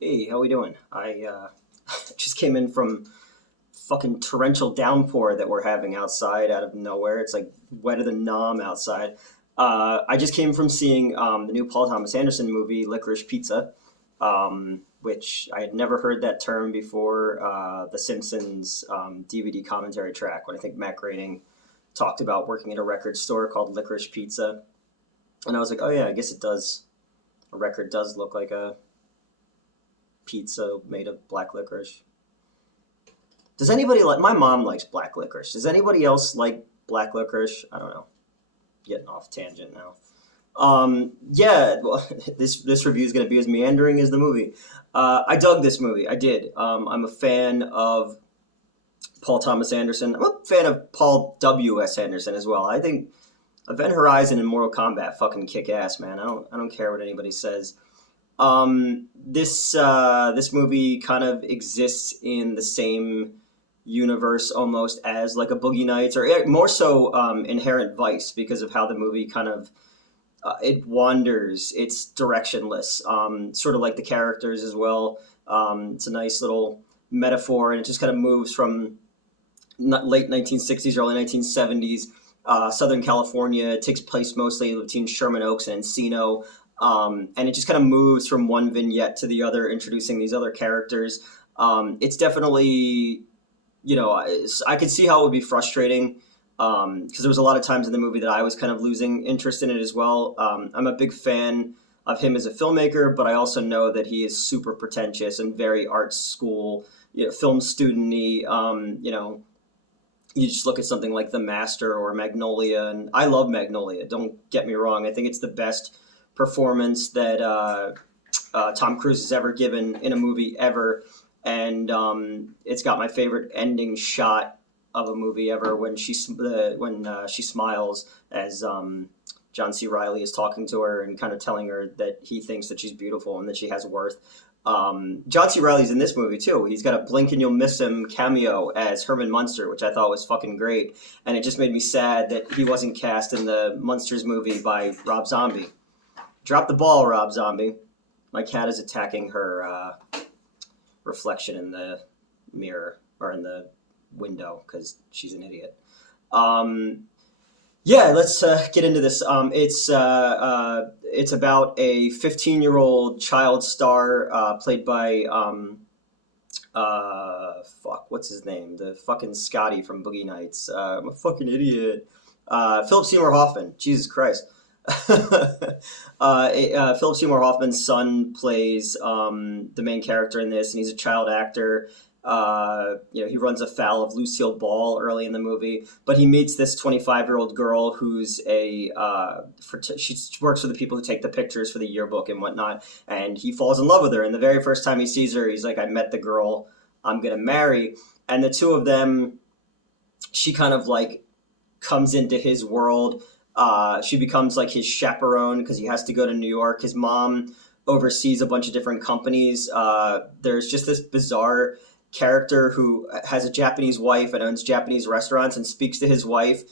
Hey, how we doing? I just came in from fucking torrential downpour that we're having outside out of nowhere. It's like wetter than Nam outside. I just came from seeing the new Paul Thomas Anderson movie, Licorice Pizza, which I had never heard that term before The Simpsons DVD commentary track when I think Matt Groening talked about working at a record store called Licorice Pizza. And I was like, oh yeah, I guess it does. A record does look like a pizza made of black licorice. Does anybody like? My mom likes black licorice. Does anybody else like black licorice? I don't know. Getting off tangent now. Yeah, well, this review is going to be as meandering as the movie. I dug this movie. I did. I'm a fan of Paul Thomas Anderson. I'm a fan of Paul W. S. Anderson as well. I think Event Horizon and Mortal Kombat fucking kick ass, man. I don't care what anybody says. This movie kind of exists in the same universe almost as like a Boogie Nights, or more so Inherent Vice, because of how the movie kind of it wanders. It's directionless, sort of like the characters as well. It's a nice little metaphor, and it just kind of moves from late 1960s, early 1970s. Southern California. It takes place mostly between Sherman Oaks and Encino. And it just kind of moves from one vignette to the other, introducing these other characters. It's definitely, I could see how it would be frustrating because there was a lot of times in the movie that I was kind of losing interest in it as well. I'm a big fan of him as a filmmaker, but I also know that he is super pretentious and very art school, film student-y. You just look at something like The Master or Magnolia, and I love Magnolia. Don't get me wrong. I think it's the best performance that Tom Cruise has ever given in a movie ever, and it's got my favorite ending shot of a movie ever when she smiles as John C. Reilly is talking to her and kind of telling her that he thinks that she's beautiful and that she has worth. John C. Reilly's in this movie too. He's got a blink and you'll miss him cameo as Herman Munster, which I thought was fucking great. And it just made me sad that he wasn't cast in the Munsters movie by Rob Zombie. Drop the ball, Rob Zombie. My cat is attacking her reflection in the mirror or in the window because she's an idiot. Yeah, let's get into this. It's about a 15-year-old child star played by what's his name? The fucking Scotty from Boogie Nights. I'm a fucking idiot. Philip Seymour Hoffman. Jesus Christ. Philip Seymour Hoffman's son plays the main character in this, and he's a child actor. He runs afoul of Lucille Ball early in the movie, but he meets this 25-year-old girl who's she works for the people who take the pictures for the yearbook and whatnot, and he falls in love with her. And the very first time he sees her, he's like, I met the girl I'm gonna marry. And the two of them, she kind of like comes into his world. She becomes like his chaperone because he has to go to New York. His mom oversees a bunch of different companies. There's just this bizarre character who has a Japanese wife and owns Japanese restaurants and speaks to his wife.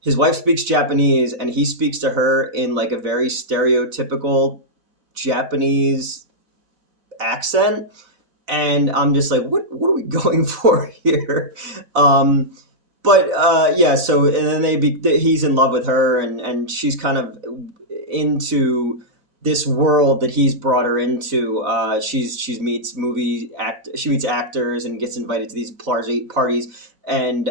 His wife speaks Japanese and he speaks to her in like a very stereotypical Japanese accent. And I'm just like, what are we going for here? So and then he's in love with her, and she's kind of into this world that he's brought her into. She meets actors and gets invited to these parties, and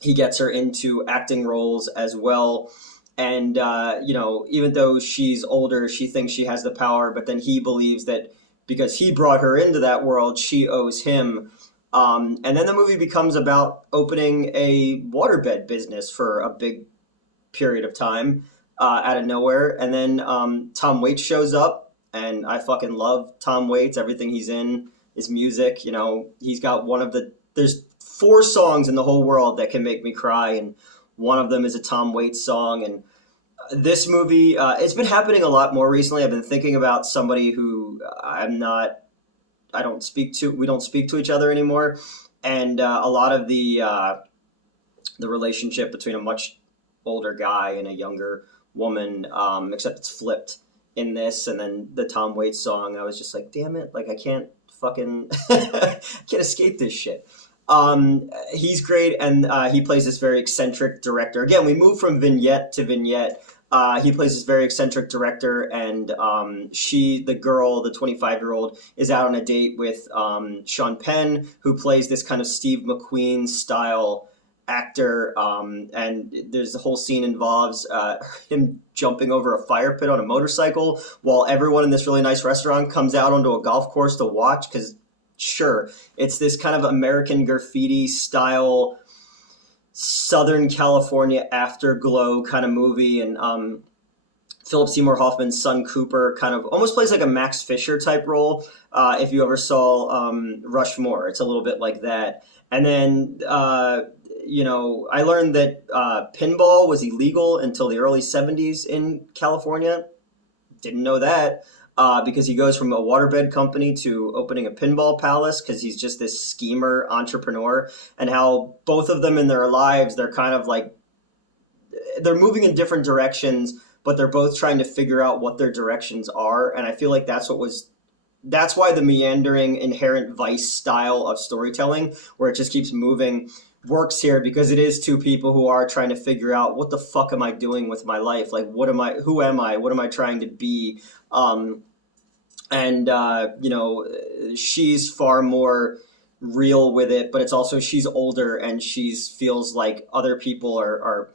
he gets her into acting roles as well. And even though she's older, she thinks she has the power, but then he believes that because he brought her into that world, she owes him. And then the movie becomes about opening a waterbed business for a big period of time out of nowhere. And then Tom Waits shows up, and I fucking love Tom Waits. Everything he's in is music. He's got there's 4 songs in the whole world that can make me cry, and one of them is a Tom Waits song. And this movie, it's been happening a lot more recently. I've been thinking about somebody who we don't speak to each other anymore. And a lot of the relationship between a much older guy and a younger woman, except it's flipped in this, and then the Tom Waits song. I was just like, damn it, like I can't fucking can't escape this shit. He's great, and he plays this very eccentric director. Again, we move from vignette to vignette. He plays this very eccentric director, and the girl, the 25-year-old, is out on a date with Sean Penn, who plays this kind of Steve McQueen style actor. And there's the whole scene involves him jumping over a fire pit on a motorcycle while everyone in this really nice restaurant comes out onto a golf course to watch, because sure, it's this kind of American graffiti style Southern California afterglow kind of movie. And Philip Seymour Hoffman's son Cooper kind of almost plays like a Max Fisher type role. If you ever saw Rushmore, it's a little bit like that. And then I learned that pinball was illegal until the early 70s in California. Didn't know that. Because he goes from a waterbed company to opening a pinball palace, because he's just this schemer entrepreneur, and how both of them in their lives, they're kind of like, they're moving in different directions, but they're both trying to figure out what their directions are. And I feel like that's why the meandering inherent vice style of storytelling, where it just keeps moving, works here, because it is two people who are trying to figure out, what the fuck am I doing with my life? Like, who am I? What am I trying to be? She's far more real with it, but it's also, she's older and feels like other people are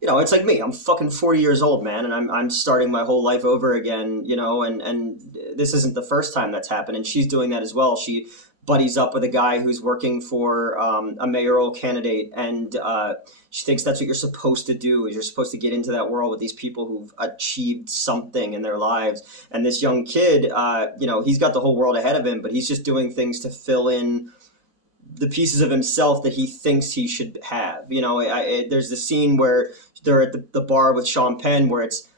it's like me. I'm fucking 40 years old, man, and I'm starting my whole life over again, and this isn't the first time that's happened, and she's doing that as well. She buddies up with a guy who's working for a mayoral candidate, and she thinks that's what you're supposed to do, is you're supposed to get into that world with these people who've achieved something in their lives. And this young kid, he's got the whole world ahead of him, but he's just doing things to fill in the pieces of himself that he thinks he should have. There's the scene where they're at the bar with Sean Penn, where it's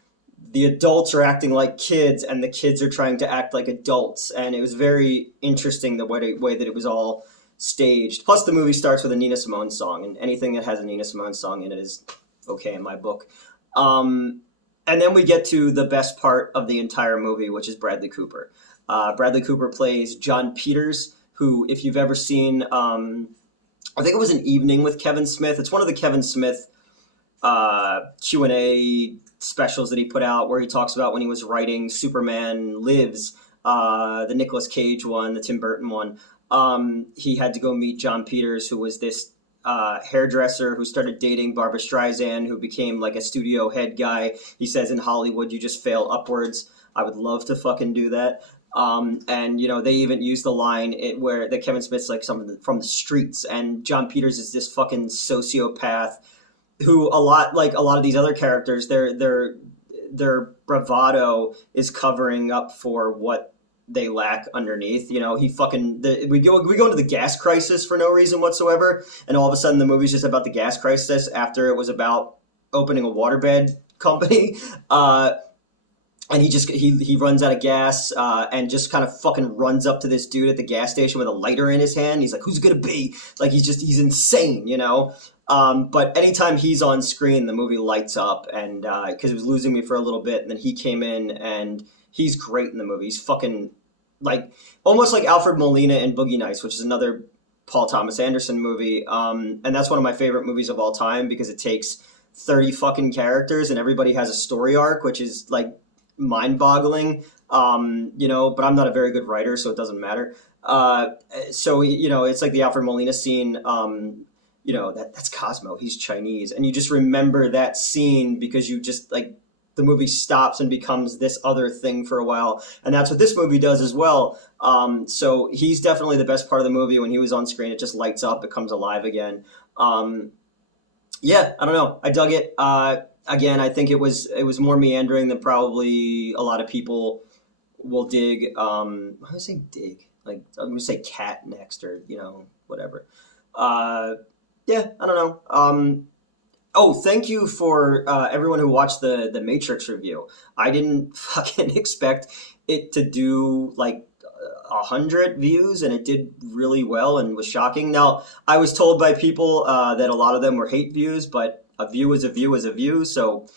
the adults are acting like kids and the kids are trying to act like adults. And it was very interesting the way that it was all staged. Plus, the movie starts with a Nina Simone song, and anything that has a Nina Simone song in it is okay in my book. And then we get to the best part of the entire movie, which is Bradley Cooper. Bradley Cooper plays John Peters, who, if you've ever seen, I think it was An Evening with Kevin Smith. It's one of the Kevin Smith Q&A specials that he put out, where he talks about when he was writing Superman Lives, the Nicolas Cage one, the Tim Burton one. He had to go meet John Peters, who was this hairdresser who started dating Barbra Streisand, who became like a studio head guy. He says, in Hollywood, you just fail upwards. I would love to fucking do that. And they even use the line where that Kevin Smith's like something from the streets, and John Peters is this fucking sociopath who, a lot of these other characters, their bravado is covering up for what they lack underneath. We go into the gas crisis for no reason whatsoever, and all of a sudden the movie's just about the gas crisis after it was about opening a waterbed company. And he runs out of gas and just kind of fucking runs up to this dude at the gas station with a lighter in his hand. He's like, who's gonna be? Like, he's insane, But anytime he's on screen, the movie lights up, and because it was losing me for a little bit, and then he came in, and he's great in the movie. He's fucking like almost like Alfred Molina in Boogie Nights, which is another Paul Thomas Anderson movie. And that's one of my favorite movies of all time, because it takes 30 fucking characters and everybody has a story arc, which is like mind-boggling, but I'm not a very good writer, so it doesn't matter. So it's like the Alfred Molina scene. That's Cosmo. He's Chinese, and you just remember that scene because you just like the movie stops and becomes this other thing for a while, and that's what this movie does as well. So he's definitely the best part of the movie. When he was on screen, it just lights up. It comes alive again. I don't know. I dug it. Again, I think it was more meandering than probably a lot of people will dig. I'm gonna say dig. Like, I'm gonna say cat next, or whatever. I don't know. Thank you for everyone who watched the Matrix review. I didn't fucking expect it to do like 100 views, and it did really well and was shocking. Now, I was told by people that a lot of them were hate views, but a view is a view is a view. So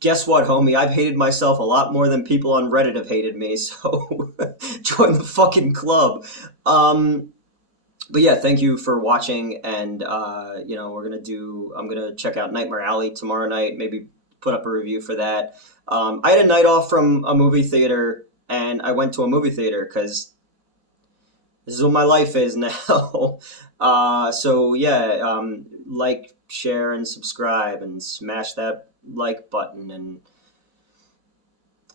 guess what, homie? I've hated myself a lot more than people on Reddit have hated me. So join the fucking club. Um, but yeah, thank you for watching. And we're gonna do. I'm gonna check out Nightmare Alley tomorrow night. Maybe put up a review for that. I had a night off from a movie theater, and I went to a movie theater because this is what my life is now. So yeah, like, share, and subscribe, and smash that like button. And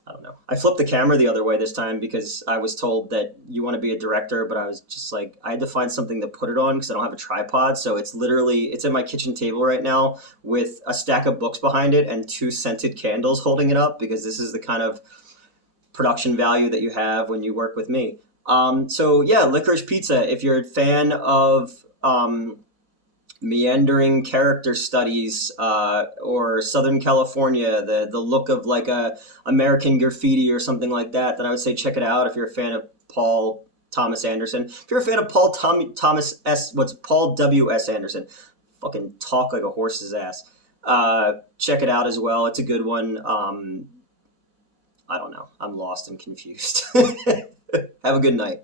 I don't know. I flipped the camera the other way this time because I was told that you want to be a director, but I was just like, I had to find something to put it on because I don't have a tripod. So it's at my kitchen table right now with a stack of books behind it and two scented candles holding it up, because this is the kind of production value that you have when you work with me. So yeah, Licorice Pizza. If you're a fan of meandering character studies, or Southern California, the look of like a American Graffiti or something like that, then I would say check it out. If you're a fan of Paul Thomas Anderson, if you're a fan of Thomas S, what's Paul W S Anderson, fucking talk like a horse's ass. Check it out as well. It's a good one. I don't know. I'm lost and confused. Have a good night.